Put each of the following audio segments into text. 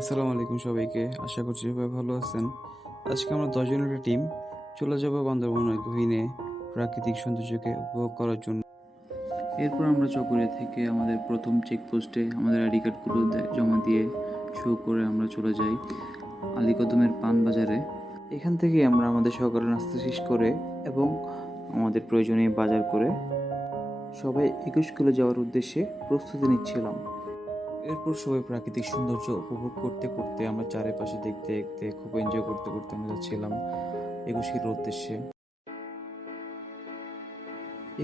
আসসালামু আলাইকুম সবাইকে। আশা করছি সবাই ভালো আছেন। আজকে আমরা দশজনের একটা টিম চলে যাব বান্দরবনের গহীনে প্রাকৃতিক সৌন্দর্যকে উপভোগ করার জন্য। এরপর আমরা চকরিয়া থেকে আমাদের প্রথম চেকপোস্টে আমাদের আইডি কার্ডগুলো জমা দিয়ে শো করে আমরা চলে যাই আলীকদমের পান বাজারে। এখান থেকে আমরা আমাদের সকালে নাস্তা শেষ করে এবং আমাদের প্রয়োজনীয় বাজার করে সবাই একুশ কিলো যাওয়ার উদ্দেশ্যে প্রস্তুতি নিচ্ছিলাম। এরপর সবাই প্রাকৃতিক সৌন্দর্য উপভোগ করতে করতে আমরা চারিপাশে দেখতে দেখতে খুব এনজয় করতে করতে আমরা যাচ্ছিলাম একুশ কিলোর উদ্দেশ্যে।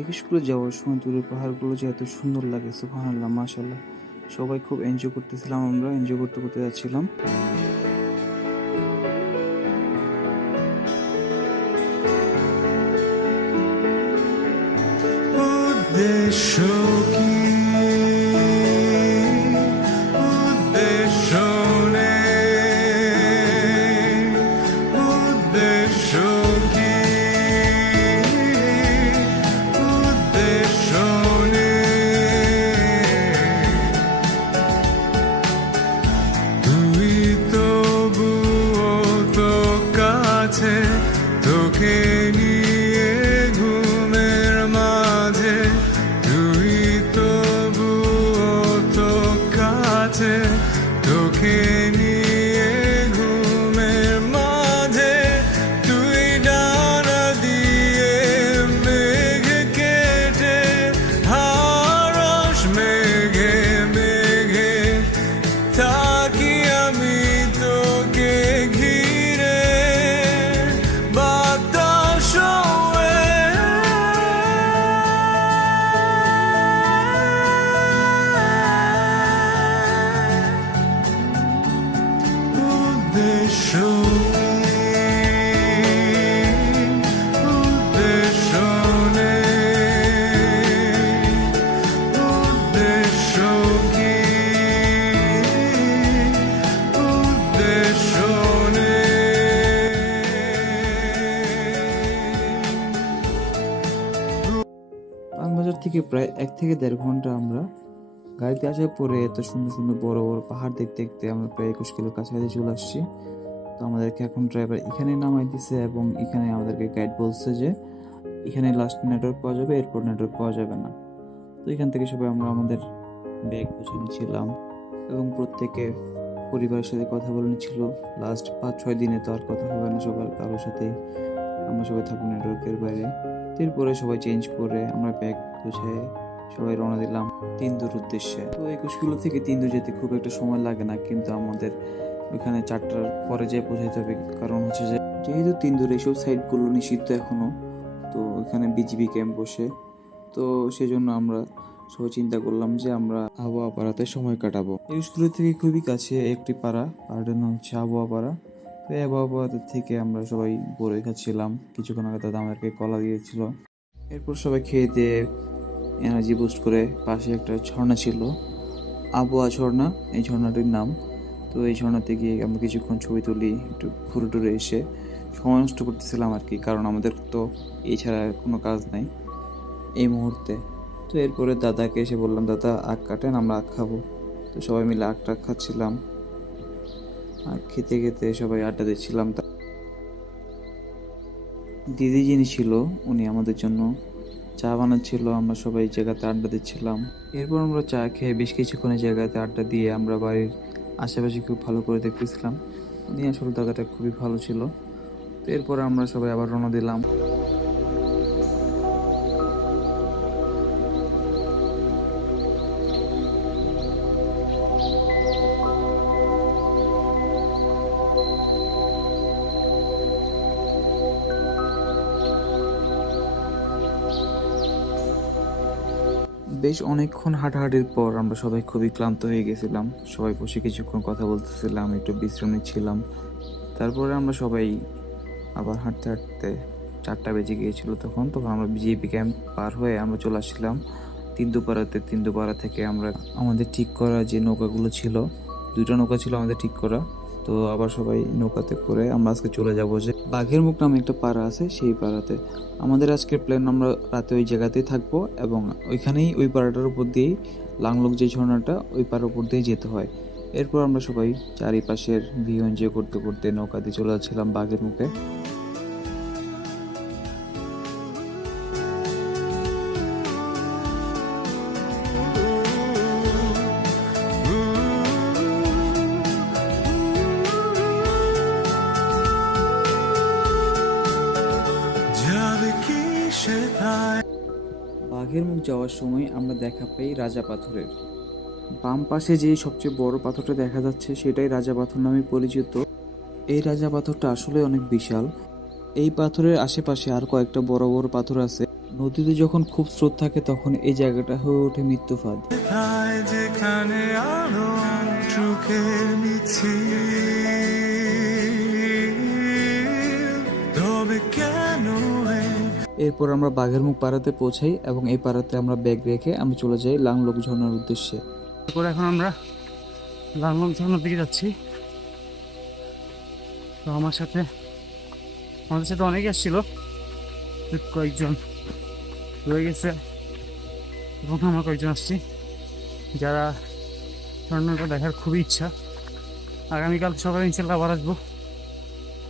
একুশ করে যাওয়ার সময় দূরের পাহাড়গুলো যে এত সুন্দর লাগে সুফান আল্লাহ মাসাল্লাহ সবাই খুব এনজয় করতেছিলাম আমরা এনজয় করতে করতে যাচ্ছিলাম। পানবাজার থেকে প্রায় এক থেকে দেড় ঘণ্টা আমরা গাড়িতে আসার পরে এত সুন্দর সুন্দর বড় বড় পাহাড় দেখতে দেখতে আমরা প্রায় একুশ কিলো কাছাকাছি চলে আসছি। তো আমাদেরকে এখন ড্রাইভার এখানে নামাই দিছে এবং এখানে আমাদেরকে গাইড বলছে যে এখানে লাস্ট নেটওয়ার্ক পাওয়া যাবে, এরপর নেটওয়ার্ক পাওয়া যাবে না। তো এখান থেকে সবাই আমরা আমাদের ব্যাগ গুছিয়ে নিয়েছিলাম এবং প্রত্যেকে পরিবারের সাথে কথা বলে নিচ্ছিল। লাস্ট পাঁচ ছয় দিনে তো আর কথা হবে না সবার, কারোর সাথে আমরা সবাই থাকব নেটওয়ার্কের বাইরে। এরপরে সবাই চেঞ্জ করে আমরা ব্যাগ গুছিয়ে সবাই রওনা দিলাম তিন্দুর উদ্দেশ্যে। তো একুশ কিলো থেকে তিন্দু যেতে খুব একটা সময় লাগে না, কিন্তু আমাদের ওইখানে চারটার পরে যেয়ে পৌঁছাতে হবে। কারণ হচ্ছে যে, যেহেতু তিন্দুর এইসব সাইটগুলো নিষিদ্ধ এখনও তো ওইখানে বিজিবি ক্যাম্প বসে। তো সেজন্য আমরা সবাই চিন্তা করলাম যে আমরা আবহাওয়া পাড়াতে সময় কাটাবো। এই স্কুলের থেকে খুবই কাছে একটি পাড়া, পাড়াটার নাম হচ্ছে আবহাওয়া পাড়া। তো আবহাওয়া থেকে আমরা সবাই বড়ই খাচ্ছিলাম। কিছুক্ষণ আগে দাদা আমাদেরকে কলা দিয়েছিল। এরপর সবাই খেয়ে দিয়ে এনার্জি বুস্ট করে পাশে একটা ঝর্ণা ছিল। আবহাওয়া ঝর্ণা, এই ঝর্ণাটির নাম। তো এই ঝর্ণাতে গিয়ে আমরা কিছুক্ষণ ছবি তুলি, একটু ঘুরে টুরে এসে সময় নষ্ট করতেছিলাম আর কি, কারণ আমাদের তো এছাড়া কোনো কাজ নাই এই মুহূর্তে। তো এরপরে দাদাকে এসে বললাম, দাদা, আখ কাটেন, আমরা আখ খাব। তো সবাই মিলে আখ খাচ্ছিলাম। খেতে খেতে সবাই আড্ডা দিচ্ছিলাম দিদি যিনি ছিল, উনি আমাদের জন্য চা বানাচ্ছিল, আমরা সবাই জায়গাতে আড্ডা দিচ্ছিলাম। এরপর আমরা চা খেয়ে বেশ কিছুক্ষণ জায়গাতে আড্ডা দিয়ে আমরা বাড়ির আশেপাশে খুব ভালো করে দেখতেছিলাম। উনি আসলে দাদাটা খুবই ভালো ছিল। তো এরপর আমরা সবাই আবার রওনা দিলাম। বেশ অনেকক্ষণ হাঁটাহাঁটির পর আমরা সবাই খুবই ক্লান্ত হয়ে গেছিলাম। সবাই বসে কিছুক্ষণ কথা বলতেছিলাম, একটু বিশ্রাম নিচ্ছিলাম তারপরে আমরা সবাই আবার হাঁটতে হাঁটতে চারটা বেজে গিয়েছিল তখন। তখন আমরা বিজেপি ক্যাম্প পার হয়ে আমরা চলে আসছিলাম। তিন্দুপাড়াতে তিন্দুপাড়া থেকে আমরা আমাদের ঠিক করা যে নৌকাগুলো ছিল, দুইটা নৌকা ছিল আমাদের ঠিক করা। তো আবার সবাই নৌকাতে করে আমরা আজকে চলে যাব যে বাঘের মুখ নামে একটা পাড়া আছে, সেই পাড়াতে। আমাদের আজকের প্ল্যান আমরা রাতে ওই জায়গাতেই থাকব এবং ওইখানেই ওই পাড়াটার উপর দিয়েই লাংলক যে ঝর্ণাটা, ওই পাড়ার উপর দিয়েই যেতে হয়। এরপর আমরা সবাই চারিপাশের ভিউ এনজয় করতে করতে নৌকা দিয়ে চলে যাচ্ছিলাম বাঘের মুখে। বাঘের মুখ যাওয়ার সময় আমরা দেখা পাই রাজা পাথরের। বাম পাশে যে সবচেয়ে বড় পাথরটা দেখা যাচ্ছে সেটাই রাজা পাথর নামে পরিচিত। এই রাজা পাথরটা আসলে অনেক বিশাল। এই পাথরের আশেপাশে আর কয়েকটা বড় বড় পাথর আছে। নদীতে যখন খুব স্রোত থাকে তখন এই জায়গাটা হয়ে ওঠে মৃত্যুফাদ। যেখানে আলো চোখের এরপর আমরা বাঘের মুখ পাড়াতে পৌঁছাই এবং এই পাড়াতে আমরা ব্যাগ রেখে আমরা চলে যাই লাংলোক ঝর্ণার উদ্দেশ্যে। তারপরে এখন আমরা লালমং ঝর্ণার দিকে যাচ্ছি। তো আমার সাথে, আমাদের সাথে অনেকে আসছিল কয়েকজন রয়ে গেছে এবং আমরা কয়েকজন আসছি যারা ঝর্ণাটা দেখার খুবই ইচ্ছা। আগামীকাল সকালে ইনশাল্লাহ আবার আসব।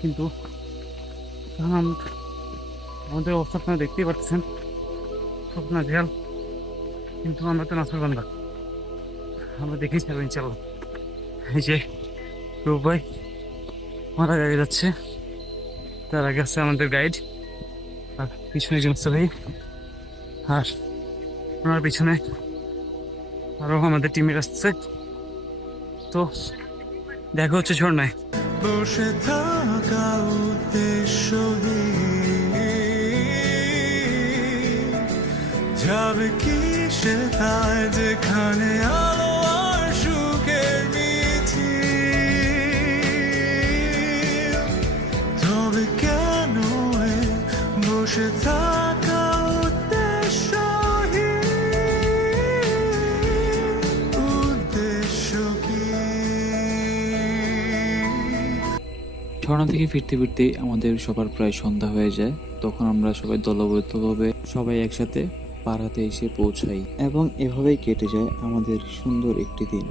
কিন্তু আমাদের অবস্থা আপনারা দেখতেই পাচ্ছেন। স্বপ্ন ঝেল কিন্তু আমরা তো নাচর বান্ধা আমরা দেখেই ছাড়বো ইনশাল্লাহ এই যে রূপ ভাই, মারা গাড়ি যাচ্ছে। তার আগে আছে আমাদের গাইড আর পিছনে জিনিসটা ভাই। আর ওনার পিছনে আরও আমাদের টিমের আসছে। তো দেখা হচ্ছে ঝর্ণায়। বসে থাকা উদ্দেশ্যহীন যাবে কি সেথায় যেখানে আলো আর সুখের মিছিল? তবে কেন বসে থাকা ঝর্ণা থেকে ফিরতে ফিরতে আমাদের সবার প্রায় সন্ধ্যা হয়ে যায়। তখন আমরা সবাই দলবদ্ধভাবে সবাই একসাথে পাড়াতে এসে পৌঁছাই এবং এভাবেই কেটে যায় আমাদের সুন্দর একটি দিন।